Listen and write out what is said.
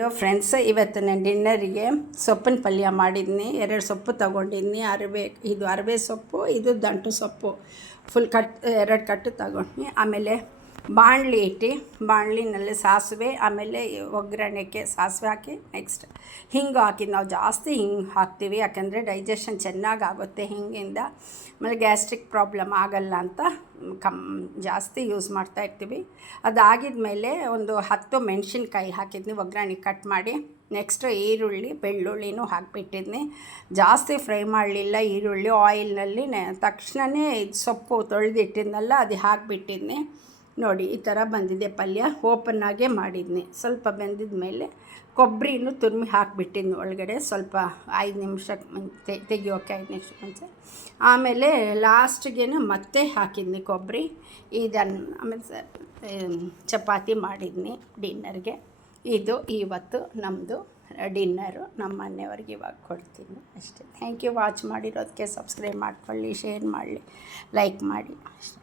Hello friends, ಇವತ್ತು ನಾನು ಡಿನ್ನರಿಗೆ ಸೊಪ್ಪಿನ ಪಲ್ಯ ಮಾಡಿದ್ದೀನಿ. 2 ಸೊಪ್ಪು ತೊಗೊಂಡಿದ್ದೀನಿ. ಅರವೆ ಸೊಪ್ಪು, ಇದು ದಂಟು ಸೊಪ್ಪು ಫುಲ್ ಕಟ್ 2 ಕಟ್ಟು ತಗೊಂಡು, ಆಮೇಲೆ ಬಾಣಲಿ ಇಟ್ಟು ಬಾಣಲಿನಲ್ಲಿ ಸಾಸಿವೆ, ಆಮೇಲೆ ಒಗ್ಗರಣೆಗೆ ಸಾಸಿವೆ ಹಾಕಿ ನೆಕ್ಸ್ಟ್ ಹಿಂಗೆ ಹಾಕಿದ್ದು. ನಾವು ಜಾಸ್ತಿ ಹಿಂಗೆ ಹಾಕ್ತೀವಿ ಯಾಕಂದರೆ ಡೈಜೆಷನ್ ಚೆನ್ನಾಗಾಗುತ್ತೆ ಹಿಂಗಿಂದ. ಆಮೇಲೆ ಗ್ಯಾಸ್ಟ್ರಿಕ್ ಪ್ರಾಬ್ಲಮ್ ಆಗಲ್ಲ ಅಂತ ಜಾಸ್ತಿ ಯೂಸ್ ಮಾಡ್ತಾಯಿರ್ತೀವಿ. ಅದಾಗಿದ ಮೇಲೆ ಒಂದು 10 ಮೆಣಸಿನ್ಕಾಯಿ ಹಾಕಿದ್ನಿ ಒಗ್ಗರಣೆ ಕಟ್ ಮಾಡಿ. ನೆಕ್ಸ್ಟ್ ಈರುಳ್ಳಿ ಬೆಳ್ಳುಳ್ಳಿನೂ ಹಾಕಿಬಿಟ್ಟಿದ್ನಿ. ಜಾಸ್ತಿ ಫ್ರೈ ಮಾಡಲಿಲ್ಲ. ಈರುಳ್ಳಿ ಆಯಿಲ್ನಲ್ಲಿ ತಕ್ಷಣವೇ ಇದು ಸೊಪ್ಪು ತೊಳೆದಿಟ್ಟಿದ್ನಲ್ಲ ಅದು ಹಾಕಿಬಿಟ್ಟಿದ್ನಿ. ನೋಡಿ ಈ ಥರ ಬಂದಿದೆ ಪಲ್ಯ. ಓಪನ್ನಾಗೇ ಮಾಡಿದ್ನಿ. ಸ್ವಲ್ಪ ಬೆಂದಿದ ಮೇಲೆ ಕೊಬ್ಬರಿನೂ ತುರಿಮಿ ಹಾಕಿಬಿಟ್ಟಿದ್ನಿ ಒಳಗಡೆ. ಸ್ವಲ್ಪ 5 ನಿಮಿಷಕ್ಕೆ ಮುಂಚೆ ತೆಗಿಯೋಕೆ 5 ನಿಮಿಷ ಮುಂಚೆ. ಆಮೇಲೆ ಲಾಸ್ಟಿಗೆ ಮತ್ತೆ ಹಾಕಿದ್ನಿ ಕೊಬ್ಬರಿ. ಇದನ್ನು ಆಮೇಲೆ ಚಪಾತಿ ಮಾಡಿದ್ನಿ ಡಿನ್ನರ್ಗೆ. ಇದು ಇವತ್ತು ನಮ್ಮದು ಡಿನ್ನರು. ನಮ್ಮ ಮನೆಯವ್ರಿಗೆ ಇವಾಗ ಕೊಡ್ತೀನಿ ಅಷ್ಟೇ. Thank you. ವಾಚ್ ಮಾಡಿರೋದಕ್ಕೆ ಸಬ್ಸ್ಕ್ರೈಬ್ ಮಾಡ್ಕೊಳ್ಳಿ, ಶೇರ್ ಮಾಡಲಿ, ಲೈಕ್ ಮಾಡಿ ಅಷ್ಟೇ.